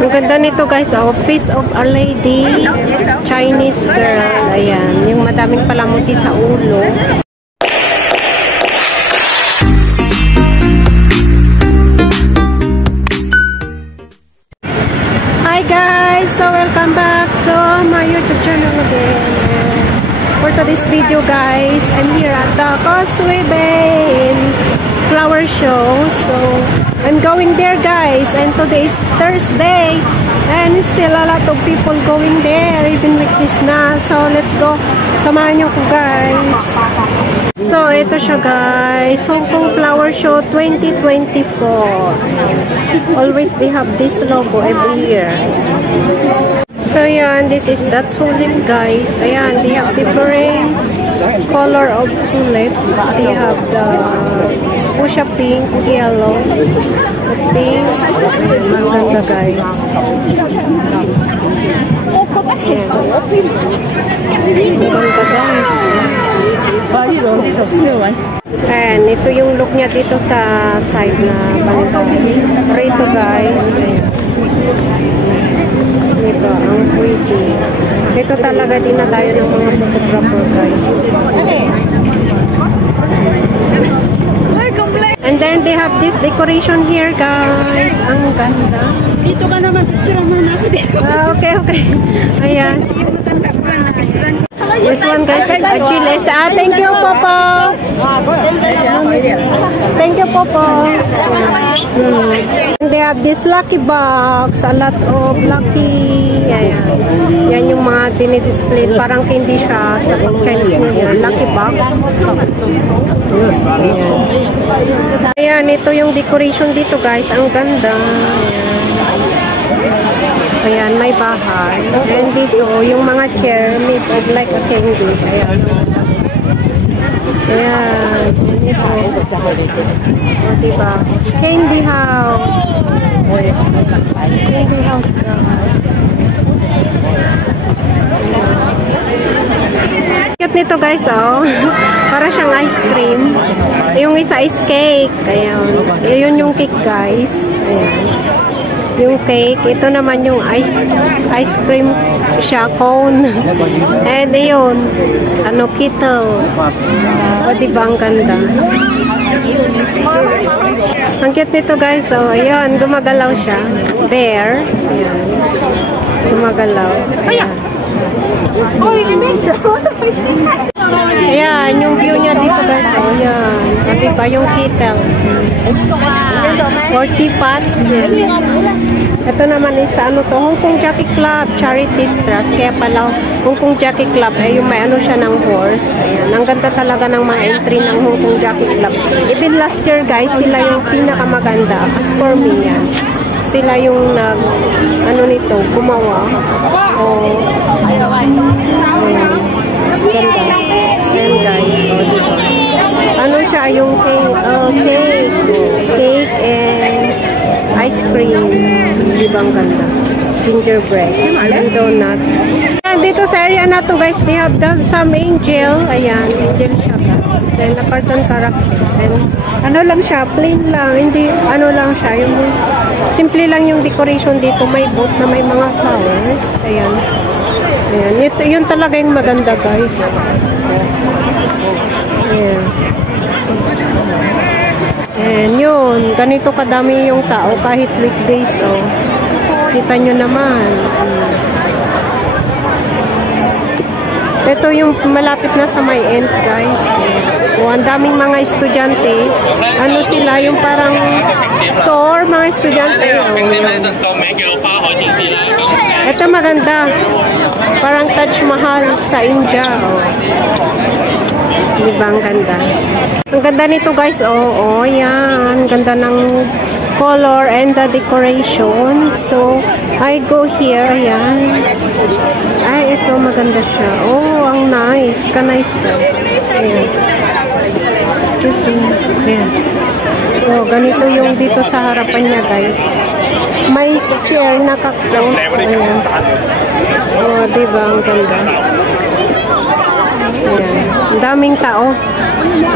Ang ganda nito guys, Office of a Lady, Chinese girl. Ayan, yung madaming palamuti sa ulo. Hi guys, so welcome back to my YouTube channel again. For today's video guys, I'm here at the Causeway Bay flower show. So I'm going there guys, and today is Thursday and still a lot of people going there even with this na. So let's go, samahan niyo ko guys. So ito siya guys, Hong Kong Flower Show 2024. Always they have this logo every year. So yan, this is the tulip guys. Ayan, they have different color of tulip. They have the fuchsia pink, yellow, the pink. Maganda guys. Maganda guys. Ayan, ito yung look niya dito sa side na banda. Rito guys. Diba, ang pretty. Ito talaga din na tayo ng mga photographer guys. And then they have this decoration here guys. Ang ganda. Dito ka naman, picture naman ako dito. Okay, okay. Ayan. This one guys is Achilles. Thank you Popo. Thank you Popo. And they have this lucky box. A lot of lucky. Ayan. Yan yung mga dinidisplay. Parang candy siya sa Chinese New Year. Lucky box. Ayan. Ayan, ito yung decoration dito guys. Ang ganda. Ayan, may bahay. And dito, yung mga chair made of like a candy. Ayan. Ayan. Ito. O, diba? Candy house. Candy house, guys. Cute nito, guys, oh. Para siyang ice cream. Yung isa is cake. Ayan. Yun yung cake, guys. Ayan. Yung cake, ito naman yung ice cream siya, cone. And yun, ano, kettle. O, diba ang ganda? Ang cute nito guys, so, ayun, gumagalaw siya. Bear. Ayan. Gumagalaw. Ayan. Ayan, yung view niya dito guys, so, ayan. O, diba yung kettle? 40 pot. Ito naman is ano to, Hong Kong Jockey Club Charity Trust. Kaya pala Hong Kong Jockey Club ay yung may ano siya ng horse. Ayan, ang ganda talaga ng mga entry ng Hong Kong Jockey Club. Even last year guys, sila yung pinakamaganda. As for me yan, sila yung nag ano nito, gumawa. Oh, ayan, ganda. Ayan guys, oh, diba? Ano siya, yung cake and ice cream. Ibang ganda. Gingerbread and donut. And dito sa area na to guys, they have some angel. Ayan, angel siya guys. And a cartoon character. And ano lang siya, plain lang. Hindi, ano lang siya. Yung, simple lang yung decoration dito. May boat na may mga flowers. Ayan. Ayan. Ito, yun talaga yung maganda guys. Ayan. And yun, ganito kadami yung tao kahit weekdays, oh. Kita nyo naman. Ito yung malapit na sa may end, guys. Oh, ang daming mga estudyante. Ano sila, yung parang tour, mga estudyante. Oh, ito maganda. Parang Taj Mahal sa India, oh. Diba ang ganda? Ang ganda nito guys, oo, yan. Ang ganda ng color and the decoration. So, I go here, ayan. Ay, ito maganda siya. Oh, ang nice. Ka-nice guys. Ayan. Excuse me. Ayan. So, ganito yung dito sa harapan niya guys. May chair na ka-close. Ayan. Oh, diba ang ganda? Ayan. Ang daming tao.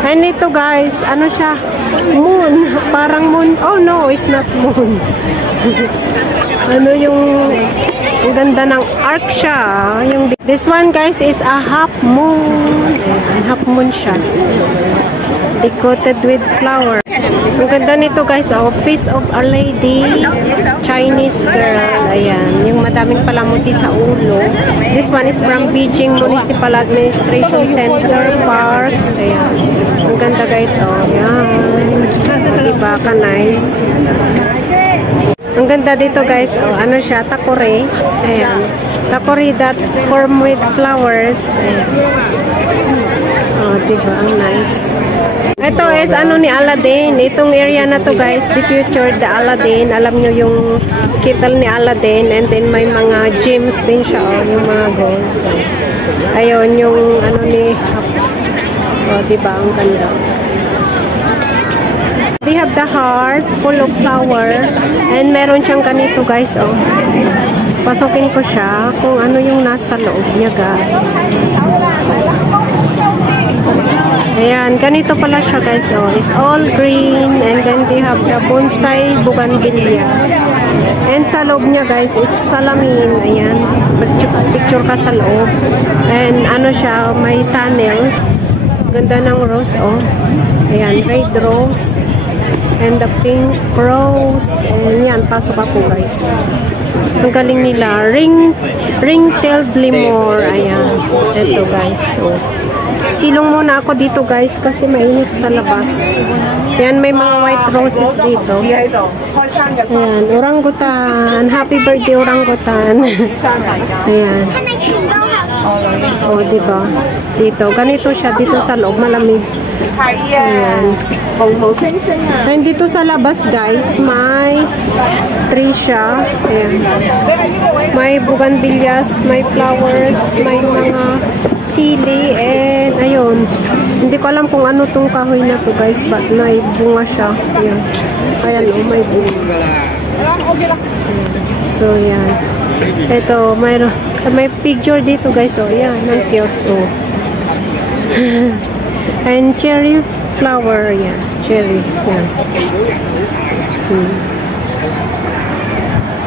And ito guys, ano siya? Moon. Parang moon. Oh no, it's not moon. Ano yung ang ganda ng arc siya. This one guys is a half moon. Ayan, half moon siya. Decorated with flower. Ang ganda nito guys, Face of a Lady, Chinese girl. Ayan, yung madaming palamuti sa ulo. This one is from Beijing Municipal Administration Center Parks. Ayan, ang ganda guys. Ayan, diba ka nice. Ang ganda dito guys, ano siya, takore. Ayan, takore that form with flowers. Ayan. Diba, ang nice. Ito is ano ni Aladdin. Itong area na to guys, the future, the Aladdin. Alam nyo yung kittle ni Aladdin. And then may mga gems din siya, yung mga gold. Ayun, yung ano ni, diba, ang ganda. They have the heart full of flower. And meron siyang ganito guys, Pasukin ko siya kung ano yung nasa loob niya guys. Ayan, ganito pala siya guys. It's all green and then they have the bonsai bougainvillea. And sa loob niya guys is salamin. Ayan, picture ka sa loob. And ano siya, may tunnel. Ganda ng rose, Ayan, red rose. And the pink rose. And yan, pasok ako guys. Ang galing nila. Ring-tailed lemur. Ayan, ito guys. Silong muna ako dito guys kasi mainit sa labas. Yan, may mga white roses dito. Ayan, orangutan. Happy birthday, orangutan. Ayan. Diba? Dito. Ganito siya. Dito sa loob. Malamig. Ayan. And dito sa labas guys, may tree siya. Ayan. May bougainvilleas, may flowers, may mga sili, and ayun. Hindi ko alam kung ano tong kahoy na to guys, but may bunga siya. Ayan. Ayan, may bunga. So, yan. Ito, may picture dito guys. Yan, ang cute. And cherry flower. Yan, cherry. Yan.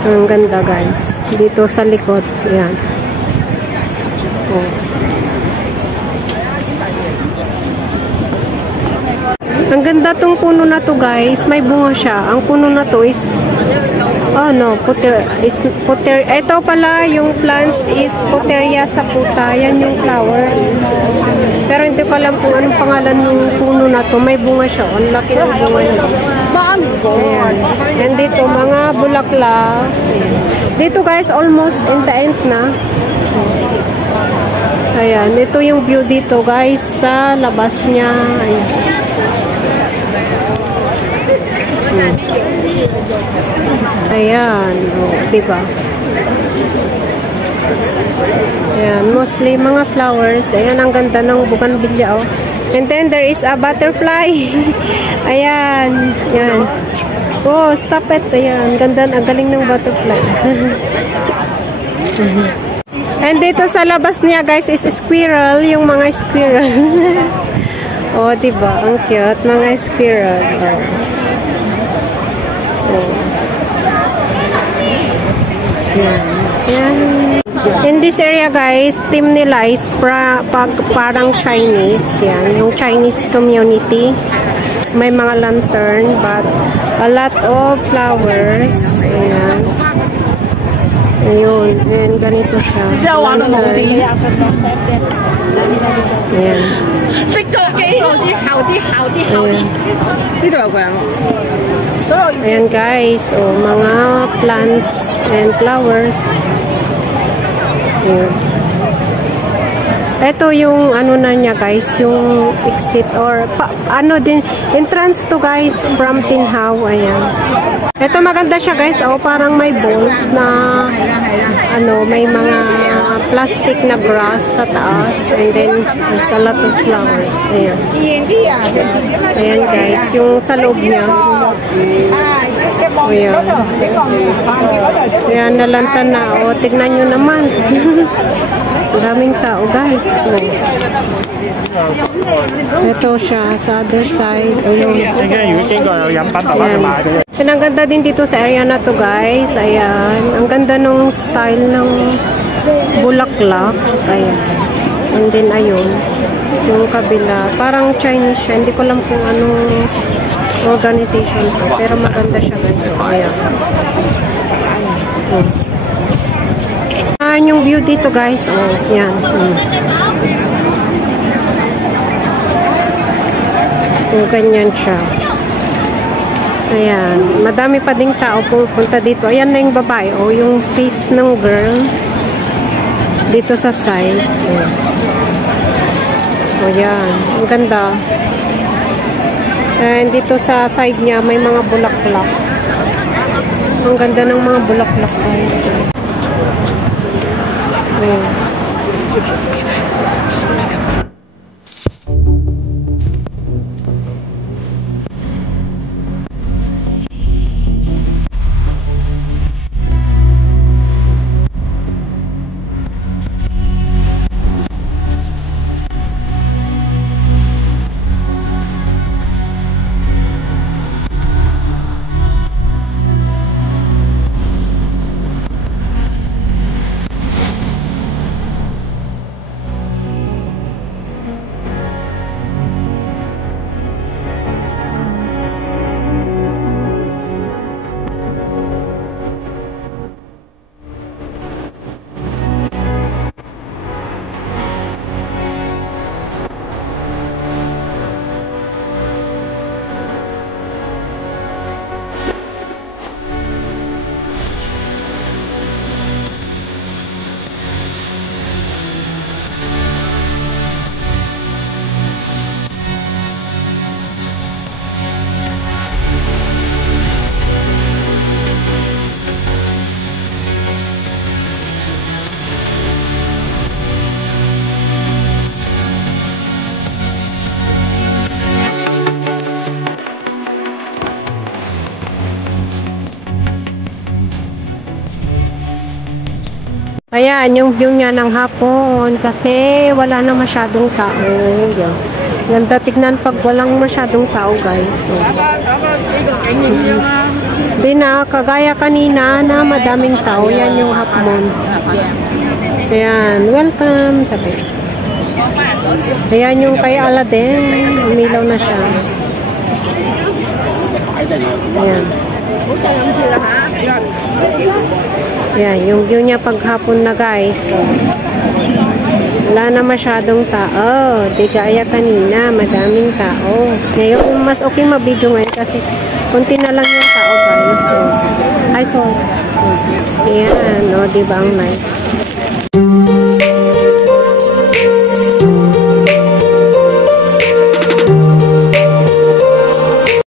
Ang ganda guys. Dito sa likod. Yan. Ang ganda tong puno na to guys. May bunga siya. Ang puno na to is puter. Ito pala yung plants is Puteria saputa. Yan yung flowers. Pero hindi ko alam kung anong pangalan ng puno na to. May bunga siya. Ang laki ng bunga niya. Ayan. And dito mga bulaklak. Dito guys almost in the end na. Ayan. Ito yung view dito guys sa labas niya. Ayan. Ayan, diba? Ayan, mostly mga flowers. Ayan, ang ganda ng bougainvillea, And then there is a butterfly. Ayan, ayan. Stop it. Ayan, ganda, ang galing ng butterfly. And dito sa labas niya, guys, is squirrel, yung mga squirrel. Diba? Ang cute, mga squirrel. Yan. In this area guys, team nila is parang Chinese. Yan, yung Chinese community. May mga lantern, but a lot of flowers. Ayan. Ayun. And ganito siya. Lantern. Ayan. Ayan guys, mga plants and flowers. Ayan. Ito yung ano na niya guys, yung exit or din entrance to guys from Tinhao. Ayan. Ito maganda siya guys, parang may bowls na may mga plastic na grass sa taas, and then there's a lot of flowers. Ayan. Ayan guys, yung sa loob niya. Ayan. Ayan, nalantan na. Tignan nyo naman. Daming tao, guys. Oh. Ito siya sa other side. Ayun. Yan. Ang ganda din dito sa area na to, guys. Ayan. Ang ganda nung style ng bulaklak. Ayan. And then, ayun. Yung kabila. Parang Chinese siya. Hindi ko lang kung anong organization to. Pero maganda siya, guys. So, ayan. Ayan. Yung view dito, guys. Oh, yan. So, ganyan siya. Ayan. Madami pa ding tao pupunta dito. Ayan na yung babae. Oh, yung face ng girl. Dito sa side. Ayan. Oh, yan. Ang ganda. And dito sa side niya, may mga bulaklak. Ang ganda ng mga bulaklak, guys. Ayan, yung view niya ng hapon kasi wala na masyadong tao. Yan. Ganda tignan pag walang masyadong tao, guys. So, di na, kagaya kanina na madaming tao. Yan yung hapon. Ayan, welcome. Sabi. Ayan yung kay Aladdin. Umilaw na siya. Ayan. Yan, yung view niya paghapon na, guys. So, wala na masyadong tao. Di gaya kanina, madaming tao. Ngayon, mas okay mabidyo ngayon kasi kunti na lang yung tao, guys. So, ay, so, ayan, no, diba ang nice.